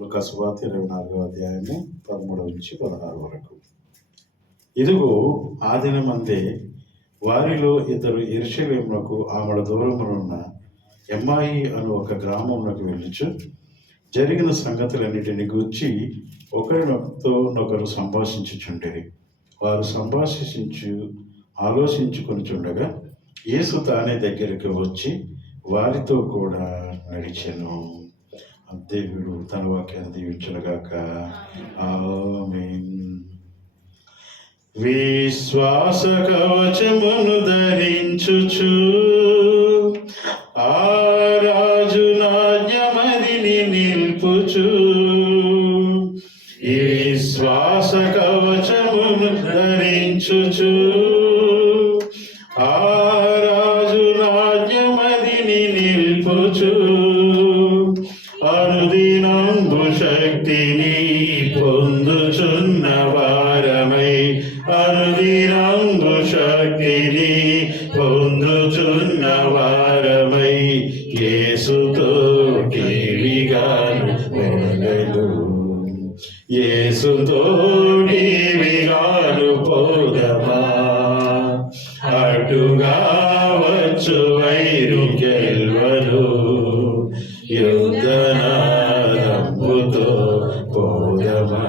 లూకా సువార్త 24వ అధ్యాయము 13 నుంచి 16 వరకు. ఇదిగో ఆ దినమందే వారిలో ఇద్దరు యెరూషలేమునకు ఆమడ దూరమునున్న ఎమ్మాయి అను ఒక గ్రామమునకు వెళ్ళుచు జరిగిన సంగతులన్నిటిని గూర్చి ఒకరినొకరు సంభాషించుచుండిరి. వారు ఆలోచించుకొనుచుండగా యేసు తానే దగ్గరికి వచ్చి వారితో కూడా నడిచెను. దేవుడు తన వాక్యాన్ని దీవించునుగాక. ఆమేన్. విశ్వాస కవచమును ధరించుచు ఆ రాజు నాజ్ఞమదిని నిల్పుచు, ఈ విశ్వాస కవచమును ధరించుచు ఆ రాజు నాజ్ఞమదిని నిల్పుచు, అనుదినంబు శక్తిని పొందుచున్న వారమై, అనుదినంబు శక్తిని పొందుచున్న వారమై యేసుతో టీవిగాను పోదము, యేసుతో టీవిగాను పోదమా. అటుగా వచ్చు వైరు గెల్వరు, యుద్ధనాదంబుతో పోదమా,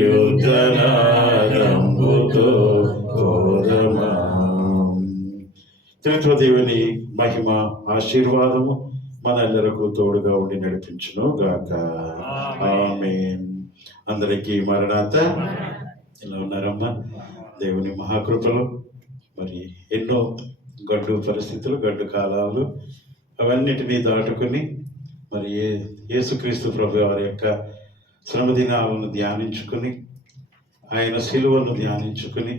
యుద్ధనాదంబుతో పోదమా. త్రిత్వదేవుని మహిమ ఆశీర్వాదము మనందరకు తోడుగా ఉండి నడిపించును గాక. ఆమేన్. అందరికీ మరణాత. ఎలా ఉన్నారమ్మా? దేవుని మహాకృపలో మరి ఎన్నో గడ్డు పరిస్థితులు, గడ్డు కాలాలు, అవన్నిటినీ దాటుకుని మరి యేసుక్రీస్తు ప్రభు వారి యొక్క శ్రమ దినాలను ధ్యానించుకుని, ఆయన శిలువను ధ్యానించుకుని,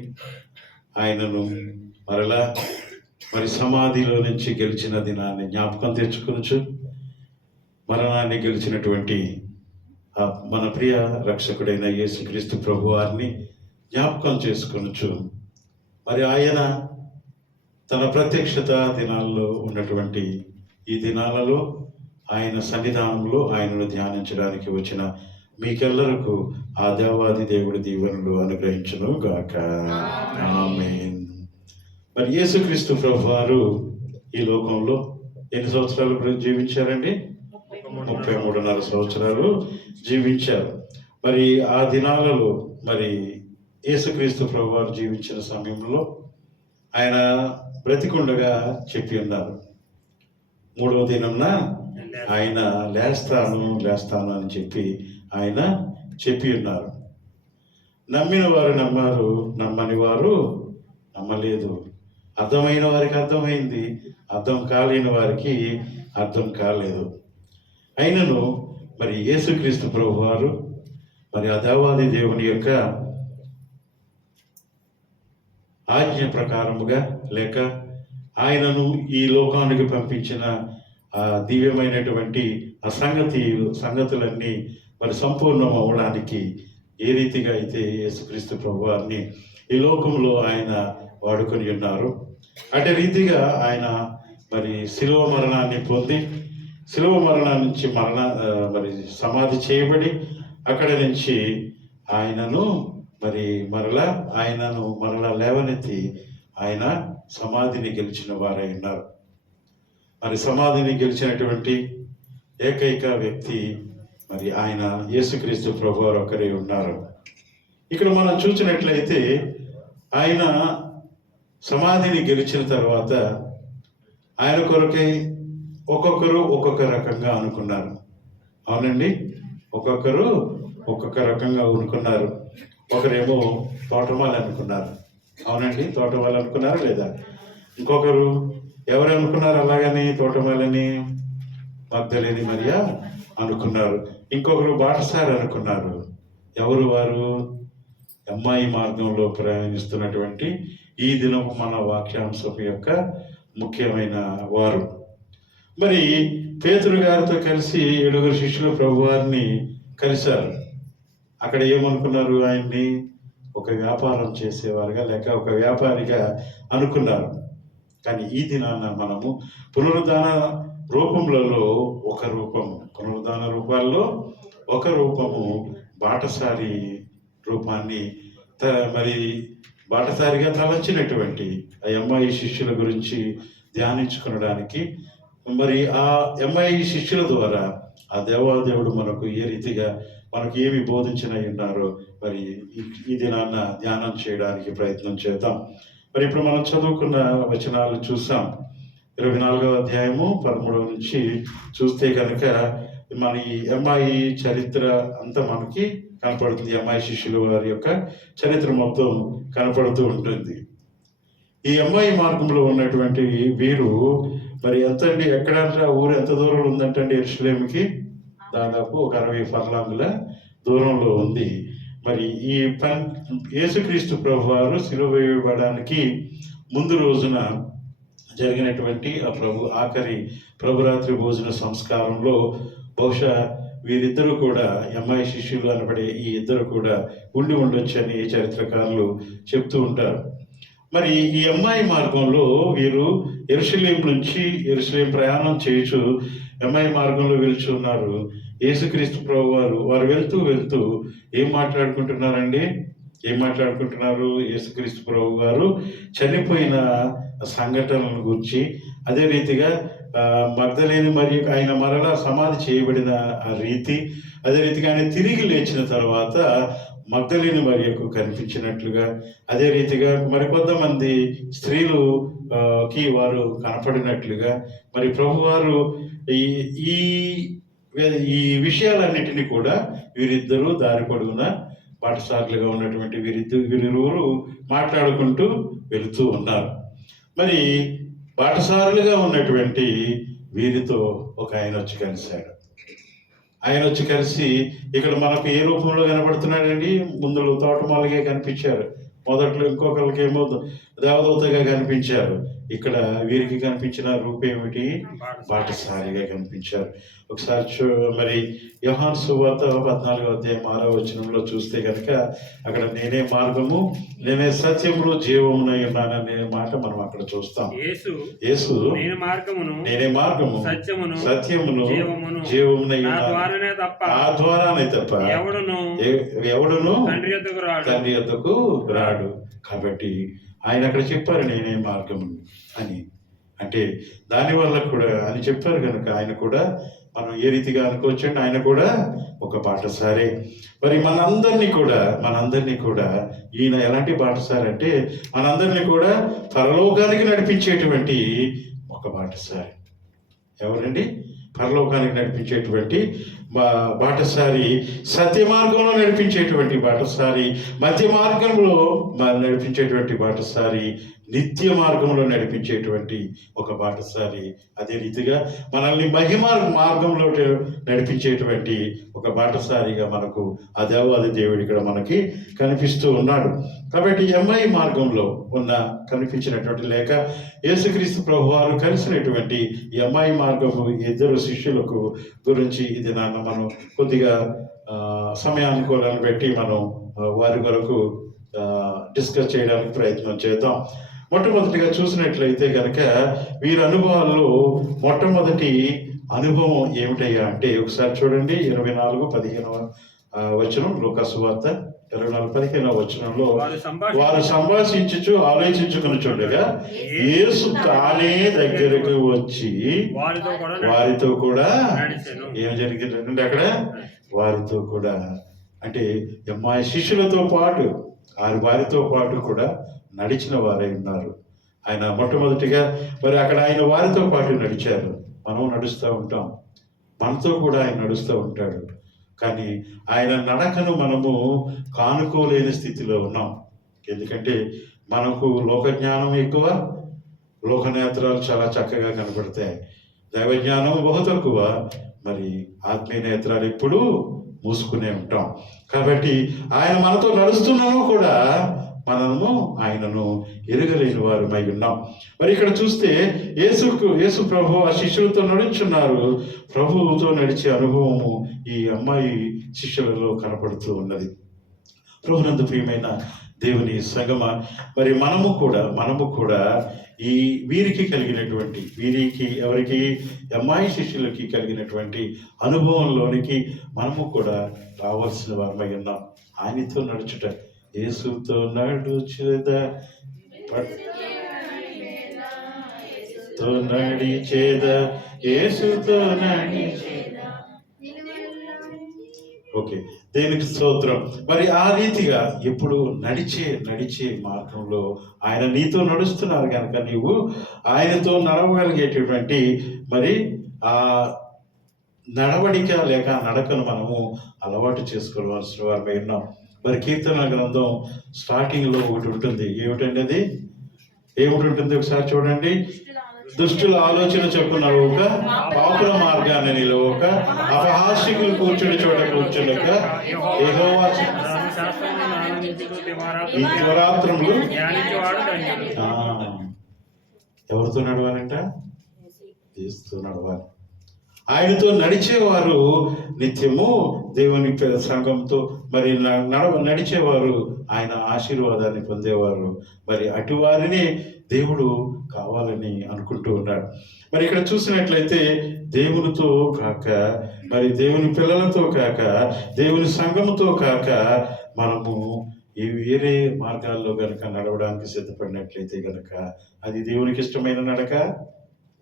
ఆయనను మరలా మరి సమాధిలో నుంచి గెలిచిన దినాన్ని జ్ఞాపకం తెచ్చుకొనుచు, మరణాన్ని గెలిచినటువంటి మన ప్రియ రక్షకుడైన యేసుక్రీస్తు ప్రభు వారిని జ్ఞాపకం చేసుకొనుచు, మరి ఆయన తన ప్రత్యక్షత దినాల్లో ఉన్నటువంటి ఈ దినాలలో ఆయన సన్నిధానంలో ఆయనను ధ్యానించడానికి వచ్చిన మీకెల్లరకు ఆ దేవాది దేవుడి దీవెనలు అనుగ్రహించును గాక. ఆమేన్. మరి యేసుక్రీస్తు ప్రభు వారు ఈ లోకంలో ఎన్ని సంవత్సరాలు జీవించారండి? 33.5 సంవత్సరాలు జీవించారు. మరి ఆ దినాలలో మరి యేసుక్రీస్తు ప్రభు వారు జీవించిన సమయంలో ఆయన బ్రతికుండగా చెప్పి ఉన్నారు, 3వ దినంన ఆయన లేస్తాను అని చెప్పి ఆయన చెప్పి ఉన్నారు. నమ్మిన వారు నమ్మారు, నమ్మని వారు నమ్మలేదు. అర్థమైన వారికి అర్థమైంది, అర్థం కాలేని వారికి అర్థం కాలేదు. అయినను మరి యేసుక్రీస్తు ప్రభు వారు మరి ఆ దేవాది దేవుని యొక్క ఆజ్ఞ ప్రకారముగా లేక ఆయనను ఈ లోకానికి పంపించిన ఆ దివ్యమైనటువంటి ఆ సంగతులన్నీ మరి సంపూర్ణం అవ్వడానికి ఏ రీతిగా అయితే యేసుక్రీస్తు ప్రభు వారిని ఈ లోకంలో ఆయన వాడుకొని ఉన్నారు, అదే రీతిగా ఆయన మరి శిలువ మరణాన్ని పొంది, శిలువ మరణం నుంచి మరి సమాధి చేయబడి, అక్కడ నుంచి ఆయనను మరలా లేవనెత్తి ఆయన సమాధిని గెలిచిన వారై ఉన్నారు. మరి సమాధిని గెలిచినటువంటి ఏకైక వ్యక్తి మరి ఆయన యేసుక్రీస్తు ప్రభు వారు ఒకరే ఉన్నారు. ఇక్కడ మనం చూసినట్లయితే ఆయన సమాధిని గెలిచిన తర్వాత ఆయన కొరకై ఒక్కొక్కరు ఒక్కొక్క రకంగా అనుకున్నారు. అవునండి, ఒక్కొక్కరు ఒక్కొక్క రకంగా అనుకున్నారు. ఒకరేమో తోటమాలి అనుకున్నారు. అవునండి, తోటమాలి అనుకున్నారా లేదా? ఇంకొకరు ఎవరు అనుకున్నారు అలాగని తోటమాలని? మగ్దలేని మరియా అనుకున్నారు. ఇంకొకరు బాటసారి అనుకున్నారు. ఎవరు వారు? ఎమ్మాయి మార్గంలో ప్రయాణిస్తున్నటువంటి ఈ దినం మన వాక్యాంశం యొక్క ముఖ్యమైన వారు. మరి పేతురు గారితో కలిసి 7 శిష్యులు ప్రభు వారిని కలిశారు. అక్కడ ఏమనుకున్నారు? ఆయన్ని ఒక వ్యాపారం చేసేవారుగా లేక ఒక వ్యాపారిగా అనుకున్నారు. కానీ ఈ దినాన మనము పునరుద్ధాన రూపములలో ఒక రూపము, పునరుద్ధాన రూపాల్లో ఒక రూపము బాటసారి రూపాన్ని మరి బాటసారిగా తలంచినటువంటి ఆ అమ్మాయి శిష్యుల గురించి ధ్యానించుకునడానికి, మరి ఆ అమ్మాయి శిష్యుల ద్వారా ఆ దేవాదేవుడు మనకు ఏ రీతిగా మనకు ఏమి బోధించిన ఉన్నారో మరి ఈ దినాన్న ధ్యానం చేయడానికి ప్రయత్నం చేద్దాం. మరి ఇప్పుడు మనం చదువుకున్న వచనాలు చూసాం. 24వ అధ్యాయము 13 నుంచి చూస్తే కనుక మన ఈ అమ్మాయి చరిత్ర అంతా మనకి కనపడుతుంది. అమ్మాయి శిష్యుల వారి యొక్క చరిత్ర మొత్తం కనపడుతూ ఉంటుంది. ఈ అమ్మాయి మార్గంలో ఉన్నటువంటి వీరు మరి ఎంత అండి, ఎక్కడంటే ఊరు ఎంత దూరంలో ఉందంటండి యెరూషలేముకి? దాదాపు ఒక 60 ఫర్లాంగుల దూరంలో ఉంది. మరి ఈ యేసుక్రీస్తు ప్రభు వారు సిలువ వేయబడడానికి ముందు రోజున జరిగినటువంటి ఆ ఆఖరి ప్రభురాత్రి భోజన సంస్కారంలో బహుశా వీరిద్దరూ కూడా అమ్మాయి శిష్యులు అనబడే ఈ ఇద్దరు కూడా ఉండి ఉండొచ్చని చరిత్రకారులు చెప్తూ ఉంటారు. మరి ఈ అమ్మాయి మార్గంలో వీరు యెరూషలేం నుంచి యెరూషలేం ప్రయాణం చేయొచ్చు అమ్మాయి మార్గంలో వెళ్తూ ఉన్నారు. యేసుక్రీస్తు ప్రభు వారు వెళ్తూ ఏం మాట్లాడుకుంటున్నారండి? యేసుక్రీస్తు ప్రభు గారు చనిపోయిన సంఘటనల గురించి, అదే రీతిగా మగ్దలేని మరియు ఆయన మరలా సమాధి చేయబడిన ఆ రీతి, అదే రీతిగా ఆయన తిరిగి లేచిన తర్వాత మగ్దలేని మరియకు కనిపించినట్లుగా, అదే రీతిగా మరికొంతమంది స్త్రీలు కి వారు కనపడినట్లుగా, మరి ప్రభువారు ఈ ఈ విషయాలన్నిటినీ కూడా వీరిద్దరూ దారి పొడుగున బాటసారులుగా ఉన్నటువంటి వీరిరువురు మాట్లాడుకుంటూ వెళుతూ ఉన్నారు. మరి బాటసారులుగా ఉన్నటువంటి వీరితో ఒక ఆయన వచ్చి కలిశాడు. ఆయన వచ్చి కలిసి ఇక్కడ మనకు ఏ రూపంలో కనబడుతున్నాడండి? ముందులో తోటమాలుగా కనిపించారు, మొదట్లో ఇంకొకరికి ఏమో దేవదూతగా కనిపించారు. ఇక్కడ వీరికి కనిపించిన రూపం ఏమిటి? బాటసారిగా కనిపించారు. ఒకసారి మరి యోహాను సువార్త 14వ అధ్యాయం 6వ వచనంలో చూస్తే కనుక అక్కడ నేనే మార్గము, నేనే సత్యమును, జీవమునై ఉన్నాననే మాట మనం అక్కడ చూస్తాం. యేసు నేనే మార్గము, సత్యమును, జీవమునై ఉన్నాను, ఆ ద్వారానే తప్ప ఎవడును తండ్రి యొద్దకు రాడు. కాబట్టి ఆయన అక్కడ చెప్పారు నేనే మార్గము అని. అంటే దానివల్ల కూడా అని చెప్పారు కనుక ఆయన కూడా మనం ఏ రీతిగా అనుకోవచ్చండి, ఆయన కూడా ఒక బాటసారే. మరి మనందరినీ కూడా ఈయన ఎలాంటి బాటసారి అంటే మనందరినీ కూడా పరలోకానికి నడిపించేటువంటి ఒక బాటసారి. ఎవరండి? పరలోకానికి నడిపించేటువంటి బాటసారి, సత్య మార్గంలో నడిపించేటువంటి బాటసారి, మధ్య మార్గంలో నడిపించేటువంటి బాటసారి, నిత్య మార్గంలో నడిపించేటువంటి ఒక బాటసారి. అదే రీతిగా మనల్ని మహిమ మార్గంలో నడిపించేటువంటి ఒక బాటసారిగా మనకు ఆ దేవాది దేవుడు ఇక్కడ మనకి కనిపిస్తూ ఉన్నాడు. కాబట్టి అమ్మాయి మార్గంలో కనిపించినటువంటి లేక యేసుక్రీస్తు ప్రభు వారు కలిసినటువంటి ఈ అమ్మాయి మార్గము ఇద్దరు శిష్యులకు గురించి ఇది మనం కొద్దిగా సమయానుకూలాన్ని బట్టి మనం వారి వరకు డిస్కస్ చేయడానికి ప్రయత్నం చేద్దాం. మొట్టమొదటిగా చూసినట్లయితే కనుక వీరి అనుభవాల్లో మొట్టమొదటి అనుభవం ఏమిటయ్యా అంటే ఒకసారి చూడండి 24:15 వచనం, లూకా సువార్త 24:15 వచనంలో వారు సంభాషించుచు ఆలోచించుకుని చూడగా యేసు తానే దగ్గరకు వచ్చి వారితో కూడా ఏం జరిగిందంటే అక్కడ వారితో కూడా అంటే అమ్మాయి శిష్యులతో పాటు వారితో పాటు కూడా నడిచిన వారై ఉన్నారు. ఆయన మొట్టమొదటిగా మరి అక్కడ ఆయన వారితో పాటు నడిచారు. మనం నడుస్తూ ఉంటాం, మనతో కూడా ఆయన నడుస్తూ ఉంటాడు. కానీ ఆయన నడకను మనము కానుకోలేని స్థితిలో ఉన్నాం. ఎందుకంటే మనకు లోకజ్ఞానం ఎక్కువ, లోకనేత్రాలు చాలా చక్కగా కనబడతాయి. దైవజ్ఞానం బహు తక్కువ, మరి ఆత్మీయ నేత్రాలు ఎప్పుడూ మూసుకునే ఉంటాం. కాబట్టి ఆయన మనతో నడుస్తున్నాను కూడా మనము ఆయనను ఎరగలేని వారమై ఉన్నాం. మరి ఇక్కడ చూస్తే యేసు ప్రభు ఆ శిష్యులతో నడుచున్నారు. ప్రభువుతో నడిచే అనుభవము ఈ అమ్మాయి శిష్యులలో కనపడుతూ ఉన్నది. ప్రభునందు ప్రియమైన దేవుని సంగమ, మరి మనము కూడా ఈ వీరికి కలిగినటువంటి ఎవరికి అమ్మాయి శిష్యులకి కలిగినటువంటి అనుభవంలోనికి మనము కూడా రావాల్సిన వారమై ఉన్నాం. ఆయనతో నడుచుట, యేసుతో నడుచుదా నడిచేదా, యేసుతో నడిచేదా. ఓకే, దేనికి స్తోత్రం. మరి ఆ రీతిగా ఎప్పుడు నడిచే మార్గంలో ఆయన నీతో నడుస్తున్నారు కనుక నీవు ఆయనతో నడవగలిగేటటువంటి మరి ఆ నడవడిక లేక నడకను మనము అలవాటు చేసుకోవాల్సిన వారమై ఉన్నాం. మరి కీర్తన గ్రంథం స్టార్టింగ్లో ఒకటి ఉంటుంది. ఏమిటండి అది? ఏమిటి ఉంటుంది ఒకసారి చూడండి. దుష్టుల ఆలోచన చొప్పున ఒక పాపుల మార్గాన్ని నిలవక, అపహాస్యకులు కూర్చుని చోట కూర్చునక, యెహోవా ఈ దివారాత్రములు ఎవరితో నడవాలంట? యేసుతో నడవాలి. ఆయనతో నడిచేవారు నిత్యము దేవుని సంఘంతో మరి నడిచేవారు ఆయన ఆశీర్వాదాన్ని పొందేవారు. మరి అటు వారిని దేవుడు కావాలని అనుకుంటూ ఉన్నాడు. మరి ఇక్కడ చూసినట్లయితే దేవునితో కాక, మరి దేవుని పిల్లలతో కాక, దేవుని సంఘముతో కాక మనము ఈ వేరే మార్గాల్లో గనక నడవడానికి సిద్ధపడినట్లయితే గనక అది దేవునికి ఇష్టమైన నడక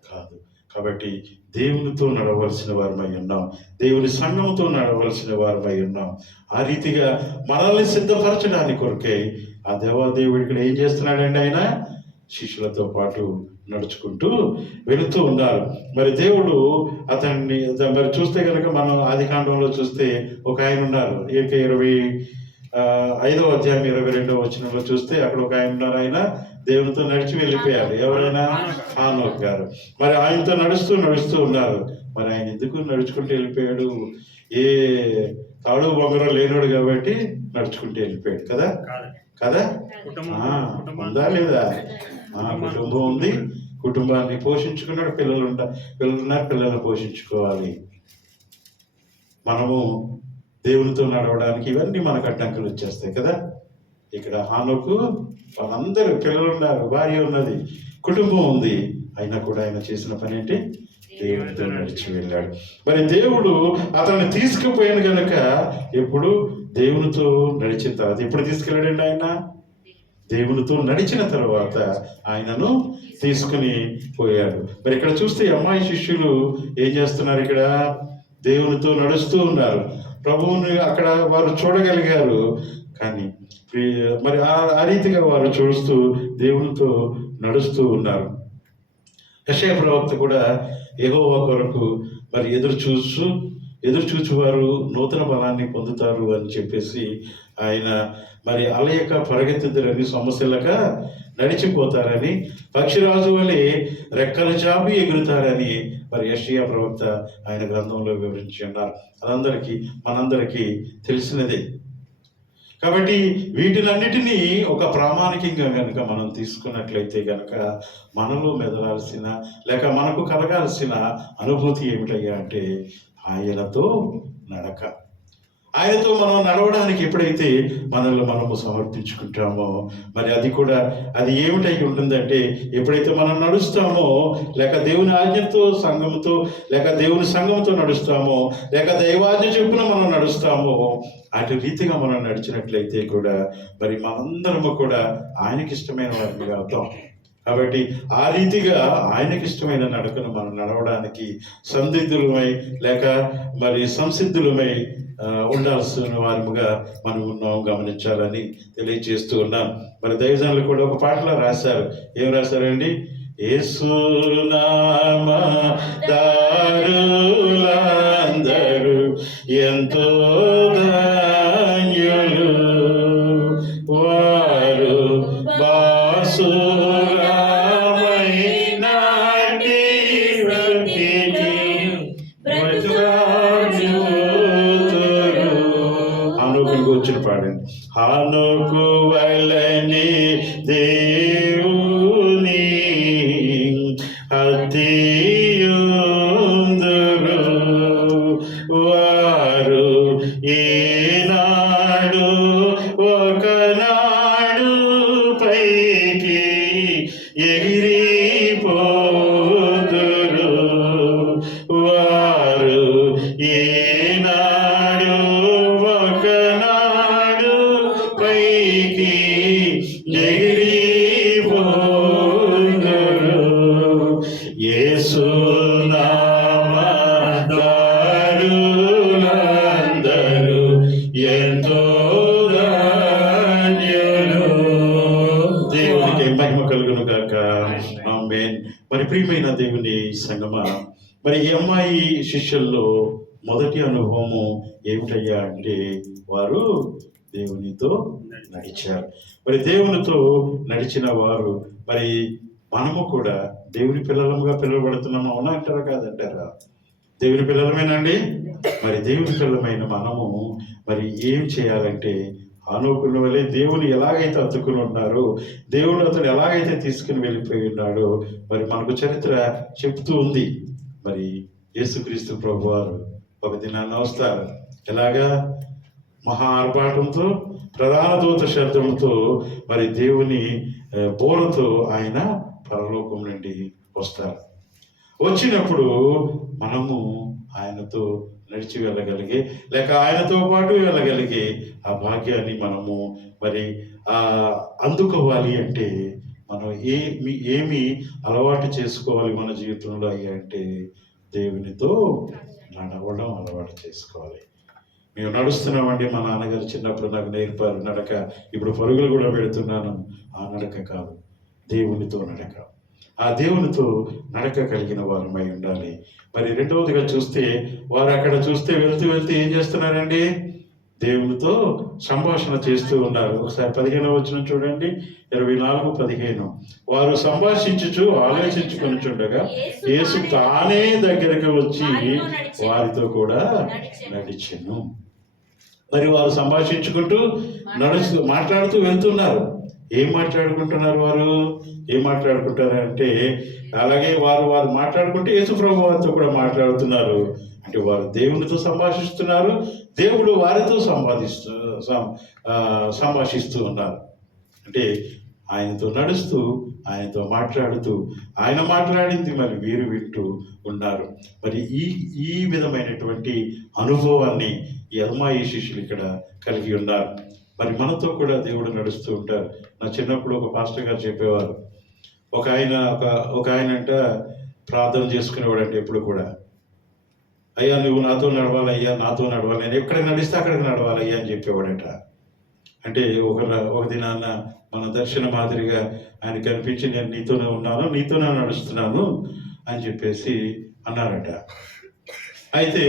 కాదు. కాబట్టి దేవునితో నడవలసిన వారమై ఉన్నాం, దేవుని సంఘంతో నడవలసిన వారమై ఉన్నాం. ఆ రీతిగా మనల్ని సిద్ధపరచడానికి కొరకే ఆ దేవాదేవుడు ఇక్కడ ఏం చేస్తున్నాడండి? ఆయన శిష్యులతో పాటు నడుచుకుంటూ వెళుతూ ఉన్నారు. మరి దేవుడు అతన్ని మరి చూస్తే కనుక మనం ఆది కాండంలో చూస్తే ఒక ఆయన ఉన్నారు. 5వ అధ్యాయం 22వ వచనంలో చూస్తే అక్కడ ఒక ఆయన ఉన్నారు. ఆయన దేవునితో నడిచి వెళ్ళిపోయారు. ఎవరైనా? హానోక్ గారు. మరి ఆయనతో నడుస్తూ ఉన్నారు. మరి ఆయన ఎందుకు నడుచుకుంటూ వెళ్ళిపోయాడు? ఏ తాడు బొంగరం లేనోడు కాబట్టి నడుచుకుంటూ వెళ్ళిపోయాడు కదా. ఉందా లేదా? కుటుంబం ఉంది, కుటుంబాన్ని పోషించుకున్నాడు. పిల్లలున్నారు, పిల్లల్ని పోషించుకోవాలి. మనము దేవునితో నడవడానికి ఇవన్నీ మనకు అడ్డంకులు వచ్చేస్తాయి కదా. ఇక్కడ హానోకు వాళ్ళందరూ పిల్లలు ఉన్నారు, భార్య ఉన్నది, కుటుంబం ఉంది. అయినా కూడా ఆయన చేసిన పని ఏంటి? దేవునితో నడిచి వెళ్ళాడు. మరి దేవుడు అతన్ని తీసుకుపోయాను కనుక ఎప్పుడు దేవునితో నడిచిన తర్వాత ఎప్పుడు తీసుకెళ్ళాడండి? ఆయన దేవునితో నడిచిన తర్వాత ఆయనను తీసుకుని పోయాడు. మరి ఇక్కడ చూస్తే అమ్మాయి శిష్యులు ఏం చేస్తున్నారు? ఇక్కడ దేవునితో నడుస్తూ ఉన్నారు. ప్రభువుని అక్కడ వారు చూడగలిగారు. కానీ మరి ఆ రీతిగా వారు చూస్తూ దేవునితో నడుస్తూ ఉన్నారు. యెషయా ప్రవక్త కూడా యెహోవా కొరకు మరి ఎదురు చూచు వారు నూతన బలాన్ని పొందుతారు అని చెప్పేసి ఆయన మరి అలయక పరిగెత్తుదరని, సమస్యలక నడిచిపోతారని, పక్షిరాజు వలె రెక్కల చాపి ఎగురుతారని మరి యెషయా ప్రవక్త ఆయన గ్రంథంలో వివరించి ఉన్నారు. మనందరికీ తెలిసినదే. కాబట్టి వీటినన్నిటినీ ఒక ప్రామాణికంగా కనుక మనం తీసుకున్నట్లయితే కనుక మనలో మెదలాల్సిన లేక మనకు కలగాల్సిన అనుభూతి ఏమిటయ్యా అంటే ఆయనతో నడక. ఆయనతో మనం నడవడానికి ఎప్పుడైతే మనల్ని మనము సమర్పించుకుంటామో మరి అది ఏమిటై ఉంటుందంటే ఎప్పుడైతే మనం నడుస్తామో లేక దేవుని ఆజ్ఞతో సంఘముతో లేక దేవుని సంఘముతో నడుస్తామో లేక దైవాజ్ఞ చెప్పున మనం నడుస్తామో అటు రీతిగా మనం నడిచినట్లయితే కూడా మరి మనందరము కూడా ఆయనకి ఇష్టమైన వారిగా అవుతాం. కాబట్టి ఆ రీతిగా ఆయనకి ఇష్టమైన నడకను మనం నడవడానికి సందిగ్ధులమై లేక మరి సంసిద్ధులమై ఉండాల్సిన వారముగా మనం ఉన్నాం గమనించాలని తెలియజేస్తూ ఉన్నాం. మరి దైవజనులు కూడా ఒక పాటలో రాశారు. ఏం రాశారండి? యేసు నామదారులందరూ ఎంతో ధన్యులు, వారు కూర్చుని పాడండి. హానోకు వలెనే దేవుని హత్తియుందురు, వారు ఏనాడు ఎగిరిపోదురు. యేసు నామధారులందరూ ఎంతో ధన్యులు. దేవునికి మహిమ కలుగును గాక. ఆమేన్. మరి ప్రియమైన దేవుని సంగమా, మరి ఈ అమ్మాయి శిష్యుల్లో మొదటి అనుభవము ఏమిటయ్యా అంటే వారు దేవునితో నడిచారు. మరి దేవునితో నడిచిన వారు, మరి మనము కూడా దేవుని పిల్లలముగా పిలువబడుతున్నాము. అవునా అంటారా కాదంటారా? దేవుని పిల్లలమేనండి. మరి దేవుని పిల్లలమైన మనము మరి ఏం చేయాలంటే ఆనోకుల వలె దేవుని ఎలాగైతే అతుక్కుని ఉన్నారో, దేవుడు అతడు ఎలాగైతే తీసుకుని వెళ్ళిపోయి ఉన్నాడో మరి మనకు చరిత్ర చెప్తూ ఉంది. మరి యేసుక్రీస్తు ప్రభు వారు ఒక దినాన్ని వస్తారు. ఎలాగా? మహా ఆర్భాటంతో, ప్రధాన దూత శబ్దంతో, మరి దేవుని బోరతో ఆయన పరలోకం నుండి వస్తారు. వచ్చినప్పుడు మనము ఆయనతో నడిచి వెళ్ళగలిగే, లేక ఆయనతో పాటు వెళ్ళగలిగే ఆ భాగ్యాన్ని మనము మరి అందుకోవాలి అంటే మనం ఏమి అలవాటు చేసుకోవాలి మన జీవితంలో అయ్యా అంటే దేవునితో నడవడం అలవాటు చేసుకోవాలి. మేము నడుస్తున్నామండి. మా నాన్నగారు చిన్నప్పుడు నాకు నేర్పారు నడక. ఇప్పుడు పరుగులు కూడా పెడుతున్నాను. ఆ నడక కాదు, దేవునితో నడక. ఆ దేవునితో నడక కలిగిన వారమై ఉండాలి. మరి రెండవదిగా చూస్తే వారు అక్కడ చూస్తే వెళ్తూ ఏం చేస్తున్నారండి? దేవునితో సంభాషణ చేస్తూ ఉన్నారు. ఒకసారి 15వ వచనం చూడండి, 24:15. వారు సంభాషించుచు ఆలోచించుకొనుచుండగా యేసు తానే దగ్గరకు వచ్చి వారితో కూడా నడిచెను. మరి వారు సంభాషించుకుంటూ మాట్లాడుతూ వెళ్తున్నారు. ఏం మాట్లాడుకుంటున్నారు వారు? ఏం మాట్లాడుకుంటారంటే అలాగే వారు మాట్లాడుకుంటే యేసు ప్రభు వారితో కూడా మాట్లాడుతున్నారు. అంటే వారు దేవునితో సంభాషిస్తున్నారు, దేవుడు వారితో సంభాషిస్తూ ఉన్నారు. అంటే ఆయనతో నడుస్తూ, ఆయనతో మాట్లాడుతూ, ఆయన మాట్లాడింది మరి వీరు వింటూ ఉన్నారు. మరి ఈ విధమైనటువంటి అనుభవాన్ని ఈ అమ్మాయి శిష్యులు ఇక్కడ కలిగి ఉన్నారు. మరి మనతో కూడా దేవుడు నడుస్తూ ఉంటారు. నా చిన్నప్పుడు ఒక పాస్టర్ గారు చెప్పేవారు, ఒక ఆయన అంట ప్రార్థన చేసుకునేవాడంటే ఎప్పుడు కూడా, అయ్యా నువ్వు నాతో నడవాలయ్యా, నాతో నడవాలి, నేను ఎక్కడ నడిస్తే అక్కడికి నడవాలయ్యా అని చెప్పేవాడట. అంటే ఒక దినాన్న మన దర్శన మాదిరిగా ఆయన కనిపించి నేను నీతోనే ఉన్నాను, నీతోనే నడుస్తున్నాను అని చెప్పేసి అన్నారట. అయితే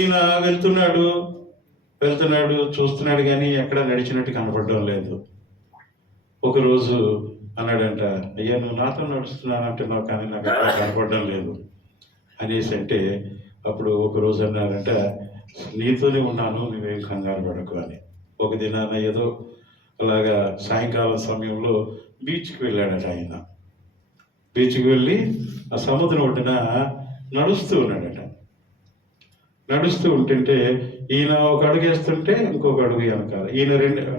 ఈయన వెళ్తున్నాడు చూస్తున్నాడు కానీ ఎక్కడ నడిచినట్టు కనపడడం లేదు. ఒకరోజు అన్నాడంట, అయ్యా నువ్వు నాతో నడుస్తున్నానంటున్నావు కానీ నాకు ఎక్కడ కనపడడం లేదు అనేసి అంటే, అప్పుడు ఒకరోజు అన్నారంట, నీతోనే ఉన్నాను, నువ్వేం కంగారు పడకు అని. ఒక దినాన ఏదో అలాగా సాయంకాలం సమయంలో బీచ్కి వెళ్ళాడట ఆయన. బీచ్కి వెళ్ళి ఆ సముద్రం ఒడ్డున నడుస్తూ ఉన్నాడట. నడుస్తూ ఉంటుంటే ఈయన ఒక అడుగు వేస్తుంటే ఇంకొక అడుగు వెనకాల, ఈయన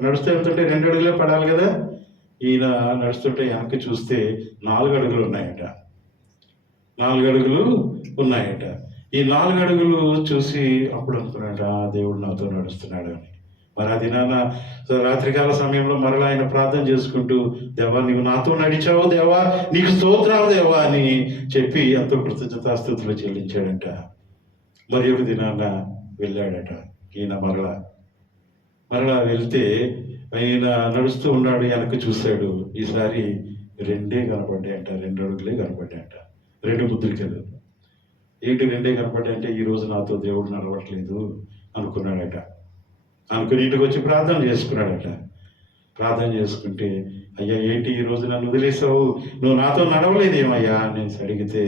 నడుస్తూ వెళ్తుంటే 2 అడుగులే పడాలి కదా. ఈయన నడుస్తుంటే వెనక్కి చూస్తే 4 అడుగులు ఉన్నాయట. 4 అడుగులు ఉన్నాయట. ఈ 4 అడుగులు చూసి అప్పుడు అనుకున్నాడు, దేవుడు నాతో నడుస్తున్నాడు అని. మరి ఆ దినాన రాత్రికాల సమయంలో మరలా ఆయన ప్రార్థన చేసుకుంటూ, దేవా నీవు నాతో నడిచావు దేవా, నీకు స్తోత్రాలు దేవా అని చెప్పి ఎంతో కృతజ్ఞతాస్తుతులు చెల్లించాడంట. మరి ఒక దినాన వెళ్ళాడట ఈయన. మరలా వెళ్తే ఆయన నడుస్తూ ఉన్నాడు, వెనక్కి చూశాడు. ఈసారి 2 కనపడ్డాయంట, 2 అడుగులే కనపడ్డాయంట, 2 ముద్రికలు. ఏంటి 2 కనపడ్డాయంటే ఈరోజు నాతో దేవుడు నడవట్లేదు అనుకున్నాడట. అనుకుని ఇంటికి వచ్చి ప్రార్థన చేసుకున్నాడట. ప్రార్థన చేసుకుంటే, అయ్యా ఏంటి ఈరోజు నన్ను వదిలేసావు, నువ్వు నాతో నడవలేదేమయ్యా అని అడిగితే,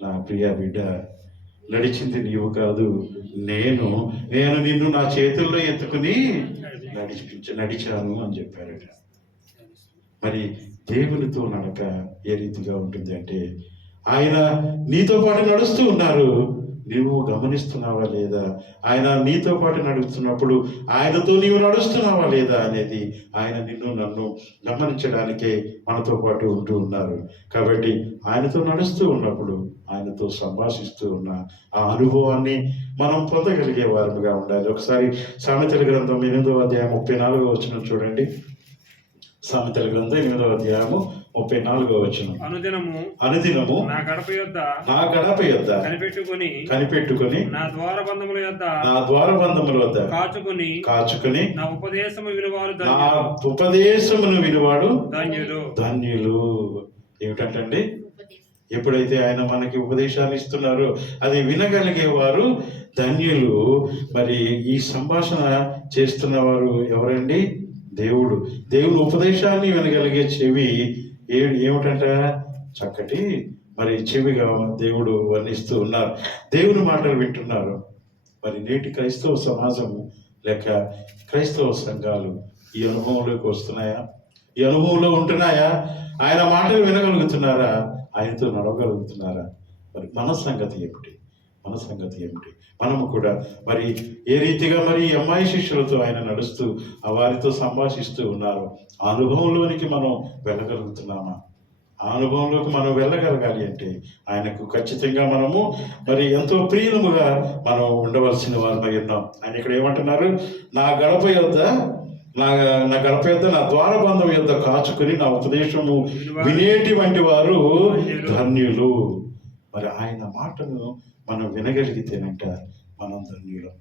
నా ప్రియ బిడ్డ, నడిచింది నీవు కాదు, నేను నిన్ను నా చేతుల్లో ఎత్తుకుని నడిచాను అని చెప్పారట. మరి దేవునితో నడక ఏ రీతిగా ఉంటుంది అంటే, ఆయన నీతో పాటు నడుస్తూ ఉన్నారు, నీవు గమనిస్తున్నావా లేదా? ఆయన నీతో పాటు నడుస్తున్నప్పుడు ఆయనతో నీవు నడుస్తున్నావా లేదా అనేది ఆయన నిన్ను నన్ను గమనించడానికే మనతో పాటు ఉంటూ ఉన్నారు. కాబట్టి ఆయనతో నడుస్తూ ఉన్నప్పుడు, ఆయనతో సంభాషిస్తూ ఉన్న ఆ అనుభవాన్ని మనం పొందగలిగే వారుగా ఉండాలి. ఒకసారి సామెతల గ్రంథం 8వ అధ్యాయం 34వ వచనం చూడండి. సామెతల గ్రంథం 8వ అధ్యాయము 34వ వచనం. అనుదినము నా గడప యొద్ద కనిపెట్టుకొని నా ద్వారబంధముల వద్ద కాచుకొని నా ఉపదేశమును వినువాడు ధన్యులు. ఏమిటంటే, ఎప్పుడైతే ఆయన మనకి ఉపదేశాలు ఇస్తున్నారో అది వినగలిగేవారు ధన్యులు. మరి ఈ సంభాషణ చేస్తున్న వారు ఎవరండి? దేవుడు ఉపదేశాన్ని వినగలిగే చెవి ఏమిటంట? చక్కటి మరి చెవిగా దేవుడు వర్ణిస్తూ ఉన్నారు. దేవుని మాటలు వింటున్నారు. మరి నేటి క్రైస్తవ సమాజము లేక క్రైస్తవ సంఘాలు ఈ అనుభవంలోకి వస్తున్నాయా? ఈ అనుభవంలో ఉంటున్నాయా? ఆయన మాటలు వినగలుగుతున్నారా? ఆయనతో నడవగలుగుతున్నారా? మరి మన సంగతి ఏమిటి? మనము కూడా మరి ఏ రీతిగా మరి అమ్మాయి శిష్యులతో ఆయన నడుస్తూ ఆ వారితో సంభాషిస్తూ ఉన్నారు, ఆ అనుభవంలోనికి మనం వెళ్ళగలుగుతున్నామా? ఆ అనుభవంలోకి మనం వెళ్ళగలగాలి అంటే ఆయనకు ఖచ్చితంగా మనము మరి ఎంతో ప్రియముగా మనం ఉండవలసిన వారమై ఉన్నాం. ఆయన ఇక్కడ ఏమంటున్నారు? నా గడప యొద్ద నా ద్వారబంధం యొద్ద కాచుకుని నా ఉపదేశము వినేటువంటి వారు ధన్యులు. మరి ఆయన మాటను మనం వినగలిగితేనంట మనం ధన్యులం.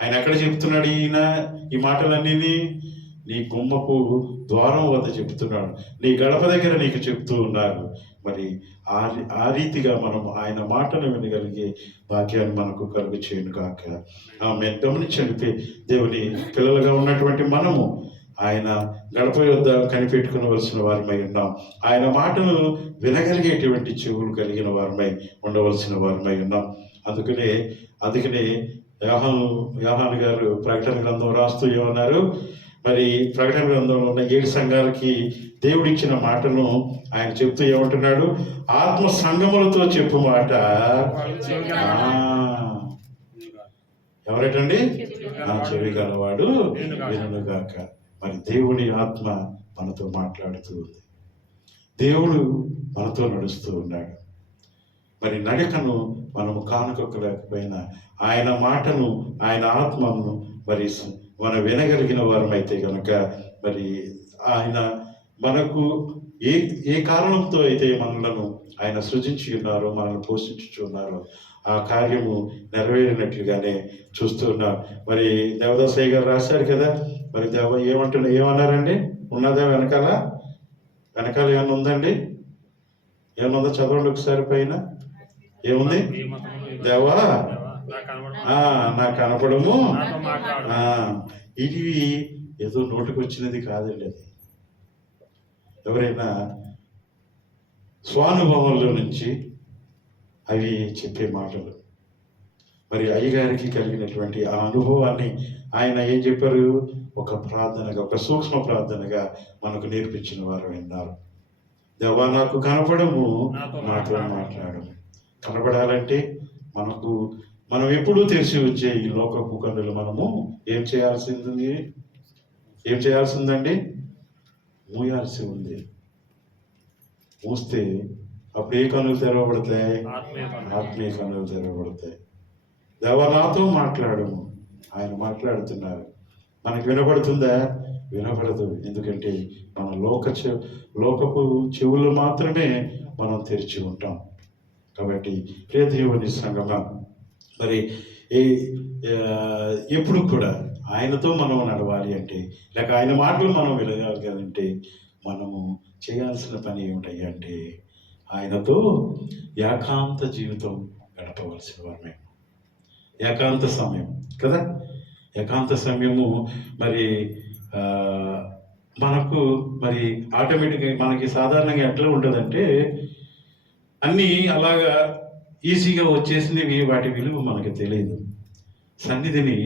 ఆయన ఎక్కడ చెప్తున్నాడు? ఈ మాటలన్నీ నీ గుమ్మపు ద్వారం వద్ద చెప్తున్నాడు, నీ గడప దగ్గర నీకు చెప్తూ ఉన్నారు. మరి ఆ రీతిగా మనం ఆయన మాటను వినగలిగే భాగ్యాన్ని మనకు కలుగు చేయను కాక. మేము గమనించండి, దేవుని పిల్లలుగా ఉన్నటువంటి మనము ఆయన గడప యొద్ద కనిపెట్టుకునవలసిన వారమై ఉన్నాం. ఆయన మాటను వినగలిగేటువంటి చెవులు కలిగిన వారమై ఉండవలసిన వారమై ఉన్నాం. అందుకనే యోహాను గారు ప్రకటన గ్రంథం రాస్తూ ఏమన్నారు? మరి ప్రకటన గ్రంథంలో ఉన్న 7 సంఘాలకి దేవుడిచ్చిన మాటను ఆయన చెప్తూ ఏమంటున్నాడు? ఆత్మ సంగములతో చెప్పు మాట ఎవరటండి? నా చెవి గలవాడు వినుగాక. మరి దేవుని ఆత్మ మనతో మాట్లాడుతూ ఉంది. దేవుడు మనతో నడుస్తూ ఉన్నాడు. మరి నడకను మనము కానుకోలేకపోయినా ఆయన మాటను, ఆయన ఆత్మను మరి మనం వినగలిగిన వారమైతే కనుక మరి ఆయన మనకు ఏ కారణంతో అయితే మనలను ఆయన సృజించి ఉన్నారో, మనల్ని పోషించుచున్నారో ఆ కార్యము నెరవేరినట్లుగానే చూస్తూ ఉన్నారు. మరి దేవదాసయ్య గారు రాశారు కదా, మరి ఏమన్నారండి? ఉన్నదా వెనకాల ఏమన్నా ఉందండి? ఏమన్నా ఉందా? చదవండి ఒకసారి పైన. ఏముంది? దేవా నా కనపడము. ఇది ఏదో నోటికి వచ్చినది కాదండి. అది ఎవరైనా స్వానుభవంలో నుంచి అవి చెప్పే మాటలు. మరి అయ్యగారికి కలిగినటువంటి ఆ అనుభవాన్ని ఆయన ఏం చెప్పారు? ఒక ప్రార్థనగా, ఒక సూక్ష్మ ప్రార్థనగా మనకు నేర్పించిన వారు విన్నారు. దేవా నాకు కనపడము, నాతో మాట్లాడము. కనపడాలంటే మనం ఎప్పుడూ తెలిసి వచ్చే ఈ లోకపు కన్నులు మనము ఏం చేయాల్సిందండి? మూయాల్సి ఉంది. మూస్తే అప్పుడు ఏ కన్నులు తెరవబడతాయి? ఆత్మీయ కన్నులు తెరవబడతాయి. దేవా నాతో మాట్లాడము. ఆయన మాట్లాడుతున్నారు. మనకు వినపడుతుందా? వినపడదు. ఎందుకంటే మన లోకపు చెవులు మాత్రమే మనం తెరిచి ఉంటాం. కాబట్టి ప్రియ దేవుని సంగమా, మరి ఎప్పుడు కూడా ఆయనతో మనం నడవాలి అంటే, లేక ఆయన మాటలు మనం వినగలగాలంటే మనము చేయాల్సిన పని ఏమిటయ్యా అంటే ఆయనతో ఏకాంత జీవితం గడపవలసిన వారమే. ఏకాంత సమయం కదా. ఏకాంత సమయము మరి మనకు మరి ఆటోమేటిక్గా మనకి సాధారణంగా ఎట్లా ఉంటుందంటే, అన్నీ అలాగా ఈజీగా వచ్చేసినవి, వాటి విలువ మనకి తెలియదు. సన్నిధిని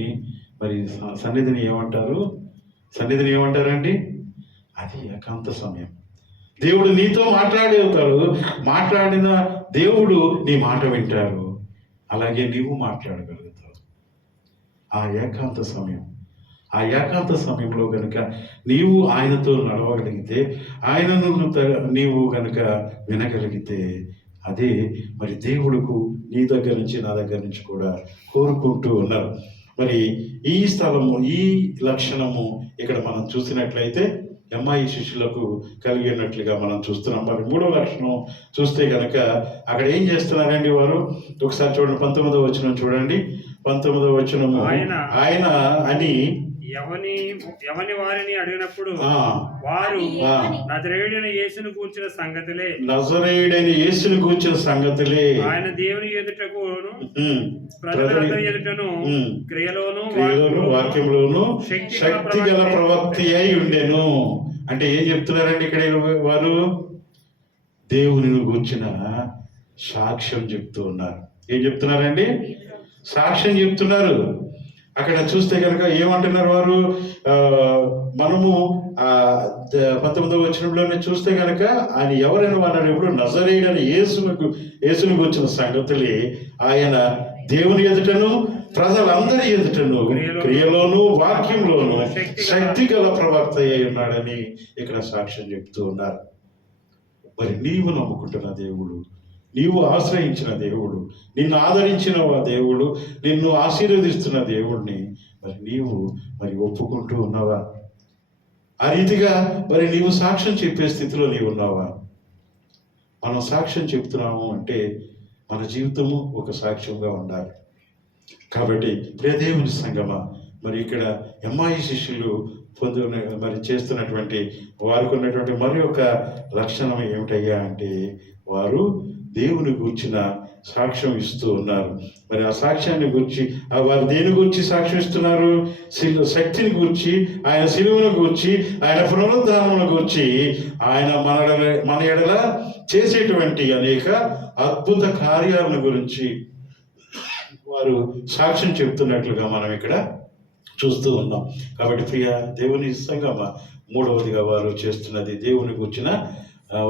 ఏమంటారండి? అది ఏకాంత సమయం. దేవుడు నీతో మాట్లాడేవుతాడు. మాట్లాడిన దేవుడు నీ మాట వింటారు. అలాగే నీవు మాట్లాడగలుగుతావు. ఆ ఏకాంత సమయం, ఆ ఏకాంత సమయంలో కనుక నీవు ఆయనతో నడవగలిగితే, ఆయనను నీవు కనుక వినగలిగితే, అదే మరి దేవుడుకు నీ దగ్గర నుంచి నా దగ్గర నుంచి కూడా కోరుకుంటూ ఉన్నారు. మరి ఈ స్థలము, ఈ లక్షణము ఇక్కడ మనం చూసినట్లయితే ఎంఐ శిష్యులకు కలిగి ఉన్నట్లుగా మనం చూస్తున్నాం. మరి మూడో లక్షణం చూస్తే కనుక అక్కడ ఏం చేస్తున్నారండి వారు? ఒకసారి చూడండి, 19వ వచనం చూడండి. 19వ వచనము, ఆయన అని ఎవని వారిని అడిగినప్పుడు వారు నజరేయుడైన యేసును గూర్చిన సంగతులే, నజరేయుడైన యేసును గూర్చిన సంగతులే, ఆయన దేవుని ఎదుటకు ప్రజలందరి ఎదుటను క్రియలోను వాక్యంలోను శక్తి గల ప్రవక్త అయి ఉండెను. అంటే ఏం చెప్తున్నారండి ఇక్కడ వారు? దేవుని గూర్చిన సాక్ష్యం చెప్తూ ఉన్నారు. ఏం చెప్తున్నారండి? సాక్ష్యం చెప్తున్నారు. అక్కడ చూస్తే కనుక ఏమంటున్నారు వారు? మనము 19వ వచనంలోనే చూస్తే కనుక ఆయన ఎవరైనా అన్నాడు, ఇప్పుడు నజరేయుడైన యేసును గురించిన సంగతులే, ఆయన దేవుని ఎదుటను ప్రజలందరి ఎదుటను క్రియలోను వాక్యంలోను శక్తి గల ప్రవక్త అయి ఉన్నాడని ఇక్కడ సాక్ష్యం చెప్తూ ఉన్నారు. మరి నీవు నమ్ముకుంటున్న దేవుడు, నీవు ఆశ్రయించిన దేవుడు, నిన్ను ఆదరించిన దేవుడు, నిన్ను ఆశీర్వదిస్తున్న దేవుడిని మరి నీవు మరి ఒప్పుకుంటూ ఉన్నావా? ఆ రీతిగా మరి నీవు సాక్ష్యం చెప్పే స్థితిలో నీవు ఉన్నావా? మనం సాక్ష్యం చెప్తున్నాము అంటే మన జీవితము ఒక సాక్ష్యంగా ఉండాలి. కాబట్టి ప్రియ దేవుని సంగమా, మరి ఇక్కడ ఎంఐ శిష్యులు మరి చేస్తున్నటువంటి వారికి ఉన్నటువంటి మరి ఒక లక్షణం ఏమిటయ్యా అంటే, వారు దేవుని గూర్చిన సాక్ష్యం ఇస్తూ ఉన్నారు. మరి ఆ సాక్ష్యాన్ని గురించి వారు దేని గురించి సాక్ష్యం ఇస్తున్నారు? శక్తిని గురించి, ఆయన శిలువను గురించి, ఆయన పునరుద్ధానమును గురించి, ఆయన మన ఎడల చేసేటువంటి అనేక అద్భుత కార్యాలను గురించి వారు సాక్ష్యం చెప్తున్నట్లుగా మనం ఇక్కడ చూస్తూ ఉన్నాం. కాబట్టి ప్రియ దేవుని సంగమా, మూడవదిగా వారు చేస్తున్నది దేవుని గురించిన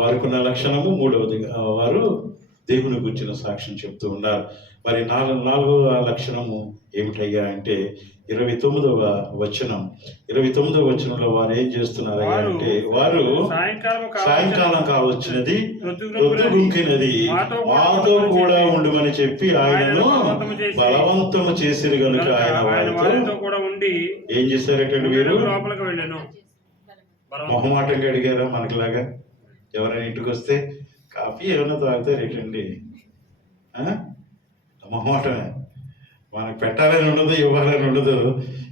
వారికి ఉన్న లక్షణము. మూడవదిగా వారు దేవుని గురించిన సాక్ష్యం చెప్తూ ఉన్నారు. మరి నాలుగవ లక్షణము ఏమిటయ్యా అంటే 29వ వచనంలో వారు ఏం చేస్తున్నారయ్యా అంటే, వారు సాయంకాలం కావచ్చినది, రొద్దుగుంకినది, మాతో కూడా ఉండమని చెప్పి ఆయనను బలవంతము చేసిరు కనుక ఆయన వారితో కూడా ఉండి ఏం చేశారటండి? వీరు మొహమాటంగా అడిగారా? మనకిలాగా ఎవరైనా ఇంటికి వస్తే కాఫీ ఏమైనా తాగుతారు ఏంటండి? మొహమాటమే. మనకు పెట్టాలని ఉండదు, ఇవ్వాలని ఉండదు,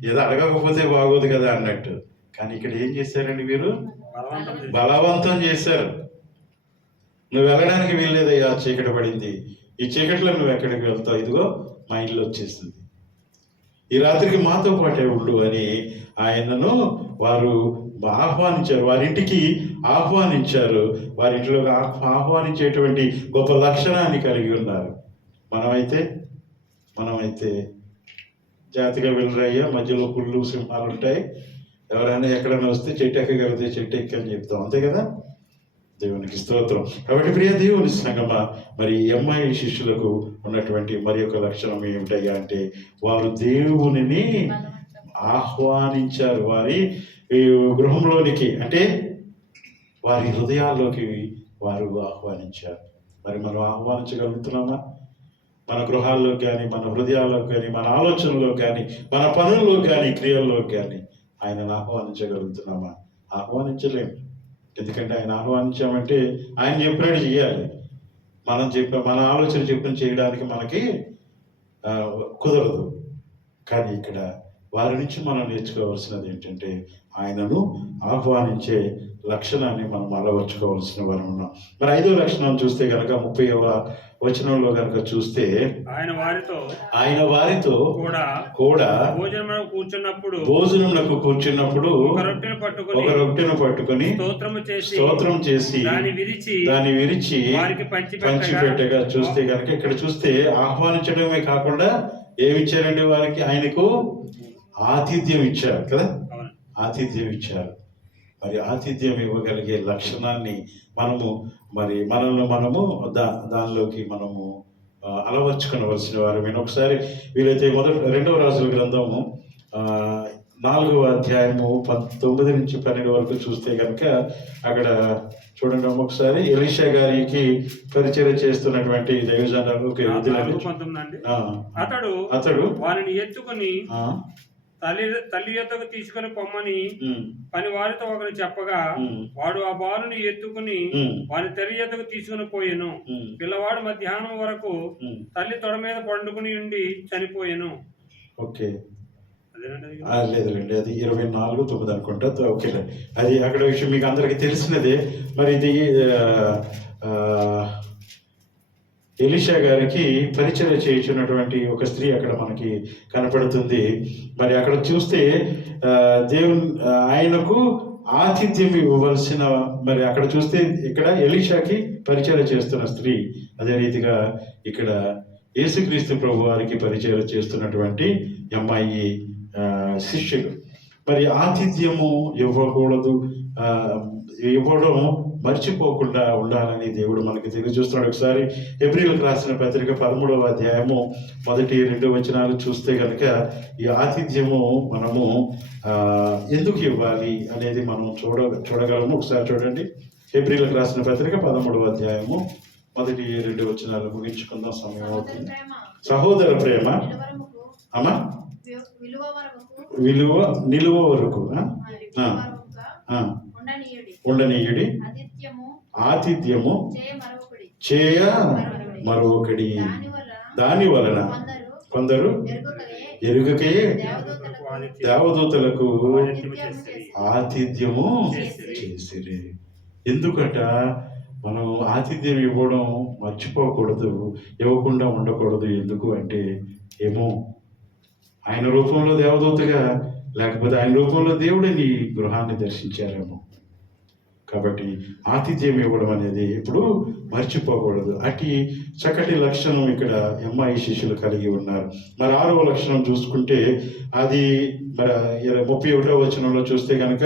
ఏదో అడగకపోతే బాగోదు కదా అన్నట్టు. కానీ ఇక్కడ ఏం చేశారండి? వీరు బలవంతం చేశారు. నువ్వు వెళ్ళడానికి వీల్లేదయ్యా, చీకటి పడింది, ఈ చీకటిలో నువ్వు ఎక్కడికి వెళ్తావు? ఇదిగో మా ఇల్లు వచ్చేసింది, ఈ రాత్రికి మాతో పాటే ఉండు అని ఆయనను వారు ఆహ్వానించారు, వారింటికి ఆహ్వానించారు. వారింటిలో ఆహ్వానించేటువంటి గొప్ప లక్షణాన్ని కలిగి ఉన్నారు. మనమైతే జాతిగా వెళ్ళరయ్యా, మధ్యలో పుళ్ళు సింహాలు ఉంటాయి, ఎవరైనా ఎక్కడైనా వస్తే చెట్టు ఎక్కగలిగితే చెట్టు ఎక్కి అని చెప్తాం, అంతే కదా? దేవునికి స్తోత్రం. కాబట్టి ప్రియ దేవుని సంగమా, మరి ఎంఐ శిష్యులకు ఉన్నటువంటి మరి ఒక లక్షణం ఏమిటయ్యా అంటే, వారు దేవునిని ఆహ్వానించారు. వారి గృహంలోనికి, అంటే వారి హృదయాల్లోకి వారు ఆహ్వానించారు. మరి మనం ఆహ్వానించగలుగుతున్నామా? మన గృహాల్లోకి కానీ, మన హృదయాల్లోకి కానీ, మన ఆలోచనలో కానీ, మన పనుల్లో కానీ, క్రియల్లో కానీ ఆయనను ఆహ్వానించగలుగుతున్నామా? ఆహ్వానించలేము. ఎందుకంటే ఆయన ఆహ్వానించామంటే ఆయన చెప్పినట్టు చేయాలి. మన ఆలోచన చెప్పిన చేయడానికి మనకి కుదరదు. కానీ ఇక్కడ వారి నుంచి మనం నేర్చుకోవాల్సినది ఏంటంటే, ఆయనను ఆహ్వానించే లక్షణాన్ని మనం అలవర్చుకోవాల్సిన వారు ఉన్నాం. మరి 5వ లక్షణం చూస్తే కనుక 30వ వచనంలో కనుక చూస్తే, ఆయన వారితో కూడా భోజనమునకు కూర్చున్నప్పుడు ఒక రొట్టెను పట్టుకొని స్తోత్రం చేసి దాన్ని విరిచి పంచిపెట్టగా చూస్తే కనుక, ఇక్కడ చూస్తే ఆహ్వానించడమే కాకుండా ఏమిచ్చారండి వారికి? ఆయనకు ఆతిథ్యం ఇచ్చారు కదా, ఆతిథ్యం ఇచ్చారు. మరి ఆతిథ్యం ఇవ్వగలిగే లక్షణాన్ని మనము మరి మనల్ని మనము దానిలోకి మనము అలవర్చుకునవలసిన వారు. నేను ఒకసారి వీలైతే రెండవ రాజుల గ్రంథము 4వ అధ్యాయము 19 నుంచి 12 వరకు చూస్తే కనుక అక్కడ చూడండి ఒకసారి ఎలీషా గారికి పరిచయం చేస్తున్నటువంటి దైవజనాలు అతడు వారిని ఎత్తుకొని తల్లి యొద్దకు తీసుకుని పొమ్మని పని వారితో ఒకరు చెప్పగా వాడు ఆ బాలుని ఎత్తుకుని వారి తల్లి యొద్దకు తీసుకుని పోయాను. పిల్లవాడు మధ్యాహ్నం వరకు తల్లి తొడ మీద పండుకుని ఉండి చనిపోయాను. ఓకే, లేదులేండి, అది 24:9 అనుకుంటా. ఓకే, అది అక్కడ విషయం మీకు అందరికి తెలిసినదే. మరి ఇది ఎలీషా గారికి పరిచయం చేయించినటువంటి ఒక స్త్రీ అక్కడ మనకి కనపడుతుంది. మరి అక్కడ చూస్తే ఆయనకు ఆతిథ్యం ఇవ్వవలసిన, మరి అక్కడ చూస్తే ఇక్కడ ఎలీషాకి పరిచయం చేస్తున్న స్త్రీ, అదే రీతిగా ఇక్కడ యేసుక్రీస్తు ప్రభు వారికి పరిచయం చేస్తున్నటువంటి అమ్మాయి శిష్యులు. మరి ఆతిథ్యము ఇవ్వకూడదు, ఇవ్వడం మర్చిపోకుండా ఉండాలని దేవుడు మనకి తెలియజేస్తున్నాడు. ఒకసారి హెబ్రీయులకు రాసిన పత్రిక 13వ అధ్యాయము 1-2 వచనాలు చూస్తే కనుక ఈ ఆతిథ్యము మనము ఎందుకు ఇవ్వాలి అనేది మనం చూడగలము. ఒకసారి చూడండి, హెబ్రీయులకు రాసిన పత్రిక 13వ అధ్యాయము 1-2 వచనాలు ముగించుకుందాం, సమయం అవుతుంది. సహోదర ప్రేమ అమ్మా నిలువ వరకు ఉండనీయుడి, ఆతిథ్యము చేయ మరొకడి, దాని వలన కొందరు ఎరుగకే దేవదూతలకు ఆతిథ్యము చేసిరి. ఎందుకట మనం ఆతిథ్యం ఇవ్వడం మర్చిపోకూడదు, ఇవ్వకుండా ఉండకూడదు. ఎందుకు అంటే ఏమో ఆయన రూపంలో దేవదూతగా, లేకపోతే ఆయన రూపంలో దేవుడే నీ గృహాన్ని దర్శించారేమో. కాబట్టి ఆతిథ్యం ఇవ్వడం అనేది ఇప్పుడు మర్చిపోకూడదు. అటు చక్కటి లక్షణం ఇక్కడ అమ్మాయి శిష్యులు కలిగి ఉన్నారు. మరి 6వ లక్షణం చూసుకుంటే అది మరి 31వ వచనంలో చూస్తే కనుక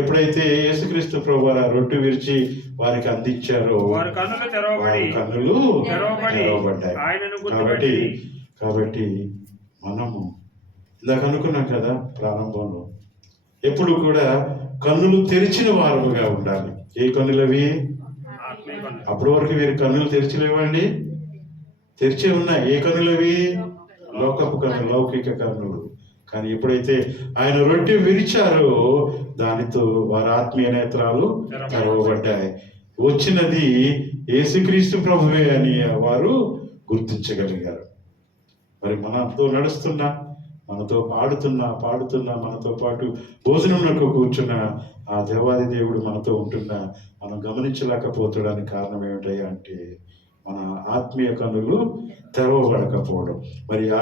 ఎప్పుడైతే యేసుక్రీస్తు ప్రభు వారు రొట్టె విరిచి వారికి అందించారో కన్నులు తెరవబడ్డాయి. కాబట్టి మనము ఇందాక అనుకున్నాం కదా ప్రారంభంలో, ఎప్పుడు కూడా కన్నులు తెరిచిన వారముగా ఉండాలి. ఏ కన్నులవి? అప్పటి వరకు వీరి కన్నులు తెరిచిలేవండి, తెరిచే ఉన్నాయి. ఏ కన్నులవి? లోకపు కన్నులు, లౌకిక కన్నులు. కానీ ఎప్పుడైతే ఆయన రొట్టె విరిచారో దానితో వారి ఆత్మీయ నేత్రాలు తెరవబడ్డాయి. వచ్చినది యేసుక్రీస్తు ప్రభువే అని వారు గుర్తించగలిగారు. మరి మనతో నడుస్తున్నా, మనతో పాడుతున్నా మనతో పాటు భోజనంలో కూర్చున్న ఆ దేవాది దేవుడు మనతో ఉంటున్నా మనం గమనించలేకపోవడానికి కారణం ఏమిటయ్యా అంటే మన ఆత్మీయ కన్నులు తెరవబడకపోవడం. మరి ఏ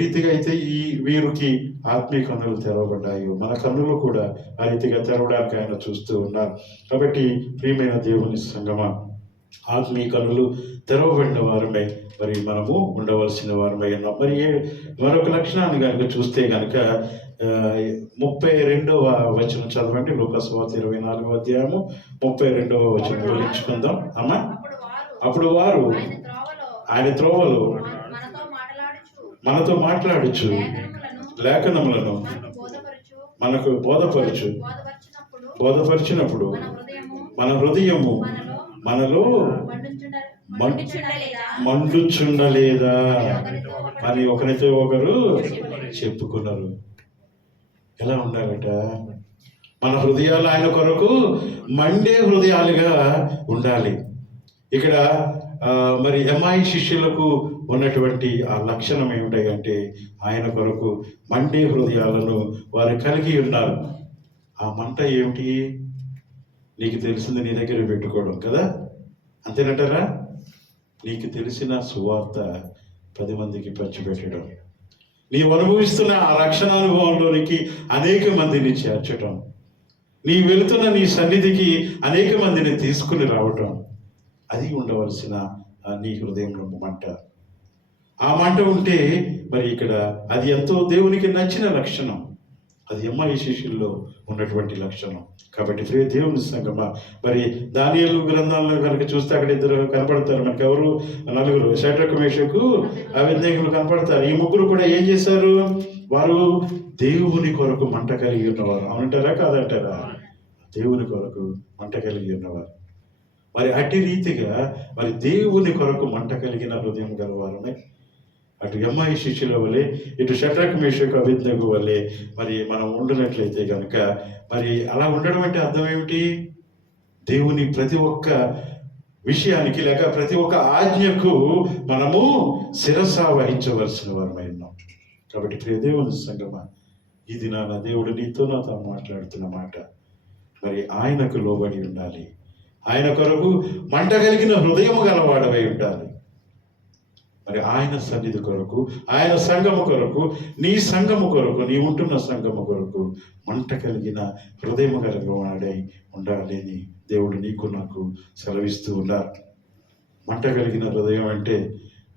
రీతిగా అయితే ఈ వీరికి ఆత్మీయ కన్నులు తెరవబడ్డాయో మన కన్నులు కూడా ఆ రీతిగా తెరవడానికి ఆయన చూస్తూ ఉన్నారు. కాబట్టి ప్రియమైన దేవుని సంగమా, ఆత్మీయ కన్నులు తెరవబడిన వారమై మరి మనము ఉండవలసిన వారమై ఉన్నాం. మరి మరొక లక్షణాన్ని కనుక చూస్తే కనుక 32వ వచనం చదవండి. లూకాసు వార్త 24వ అధ్యాయము 32వ వచనం పోల్చుకుందాం అమ్మా. అప్పుడు వారు ఆయన త్రోవలో మనతో మాట్లాడుచు లేఖనములను మనకు బోధపరిచినప్పుడు మన హృదయము మనలో మండుచుండలేదా అని ఒకరితో ఒకరు చెప్పుకున్నారు. ఎలా ఉండాలట? మన హృదయాలు ఆయన కొరకు మండే హృదయాలుగా ఉండాలి. ఇక్కడ మరి అమ్మాయి శిష్యులకు ఉన్నటువంటి ఆ లక్షణం ఏమిటంటే ఆయన కొరకు మండే హృదయాలను వారు కలిగి ఉన్నారు. ఆ మంట ఏమిటి? నీకు తెలిసింది నీ దగ్గర పెట్టుకోవడం కదా, అంతేనంటారా? నీకు తెలిసిన సువార్త 10 మందికి పంచిపెట్టడం, నీవు అనుభవిస్తున్న ఆ రక్షణ అనుభవంలోనికి అనేక మందిని చేర్చటం, నీ వెళుతున్న నీ సన్నిధికి అనేక మందిని తీసుకుని రావటం, అది ఉండవలసిన నీ హృదయంలో మంట. ఆ మంట ఉంటే మరి ఇక్కడ అది ఎంతో దేవునికి నచ్చిన లక్షణం. అది ఎమ్మాయి శిష్యుల్లో ఉన్నటువంటి లక్షణం. కాబట్టి ప్రియ దేవుని సంగమా, మరి దానియేలు గ్రంథాలను కనుక చూస్తే అక్కడ ఇద్దరు కనపడతారు మనకి. ఎవరు? నలుగురు, షడ్రకు మేషకు అబేద్నెగోలు కనపడతారు. ఈ ముగ్గురు కూడా ఏం చేశారు? వారు దేవుని కొరకు మంట కలిగి ఉన్నవారు. అవునంటారా కాదంటారా? దేవుని కొరకు మంట కలిగి ఉన్నవారు. మరి అట్టి రీతిగా మరి దేవుని కొరకు మంట కలిగిన హృదయం గలవారమే అటు ఎమ్మాయి శిష్యుల వలె, ఇటు షడ్రకు మేషకు అబేద్నెగో వలె మరి మనం ఉండినట్లయితే కనుక, మరి అలా ఉండడం అంటే అర్థం ఏమిటి? దేవుని ప్రతి ఒక్క విషయానికి లేక ప్రతి ఒక్క ఆజ్ఞకు మనము శిరస వహించవలసిన వారమై ఉన్నాం. కాబట్టి ప్రియ దేవుని సంగమా, ఇది నా దేవుడు నీతో నాతో మాట్లాడుతున్న మాట. మరి ఆయనకు లోబడి ఉండాలి. ఆయన కొరకు మంట కలిగిన హృదయము గలవాడవై ఉండాలి. మరి ఆయన సన్నిధి కొరకు, ఆయన సంఘము కొరకు, నీ సంఘము కొరకు, నీ ఉంటున్న సంఘము కొరకు మంట కలిగిన హృదయము కలిగినవాడై ఉండాలని దేవుడు నీకు నాకు సెలవిస్తూ ఉన్నారు. మంట కలిగిన హృదయం అంటే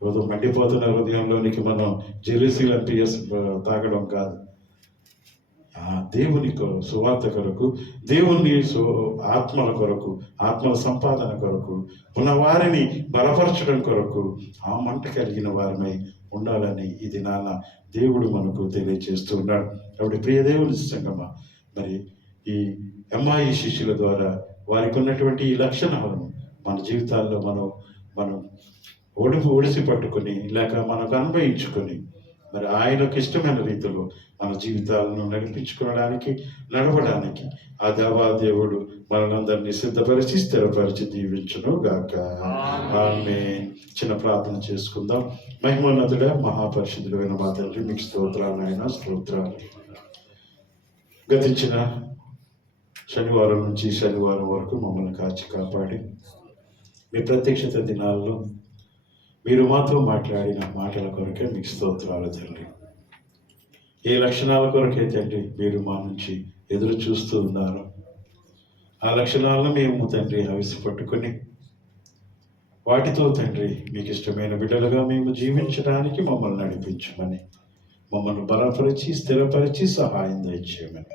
ఏదో మండిపోతున్న హృదయంలోనికి మనం జెరూసలేం పియస్ తాగడం కాదు. దేవుని సువార్త కొరకు, దేవుని ఆత్మల కొరకు, ఆత్మల సంపాదన కొరకు, ఉన్న వారిని బలపరచడం కొరకు ఆ మంట కలిగిన వారిమై ఉండాలని ఇది నాన్న దేవుడు మనకు తెలియజేస్తూ ఉన్నాడు. కాబట్టి ప్రియ దేవుని సంగమా, మరి ఈ ఎమ్మాయి శిష్యుల ద్వారా వారికి ఉన్నటువంటి ఈ లక్షణాలను మన జీవితాల్లో మనం ఒడిసి పట్టుకొని లేక మనకు అనుభవించుకొని, మరి ఆయనకు ఇష్టమైన రీతిలో మన జీవితాలను నడవడానికి ఆ దేవాదేవుడు మనందరినీ సిద్ధపరిచి స్థిరపరిచి దీవించును గాక. ఆమేన్. చిన్న ప్రార్థన చేసుకుందాం. మహిమోన్నతుడా, మహాపరిశుద్ధుడైన మా తండ్రి, మీకు స్తోత్రాలు అయినా స్తోత్రాలు. గతించిన శనివారం నుంచి శనివారం వరకు మమ్మల్ని కాచి కాపాడి మీ ప్రత్యక్షత దినాల్లో మీరు మాతో మాట్లాడిన మాటల కొరకే మీకు స్తోత్రాలు తండ్రి. ఏ లక్షణాల కొరకే తండ్రి మీరు మా నుంచి ఎదురు చూస్తూ ఉన్నారు, ఆ లక్షణాలను మేము తండ్రి హవిసి పట్టుకొని వాటితో తండ్రి మీకు ఇష్టమైన బిడ్డలుగా మేము జీవించడానికి మమ్మల్ని నడిపించమని, మమ్మల్ని బలపరిచి స్థిరపరిచి సహాయం దయచేయమని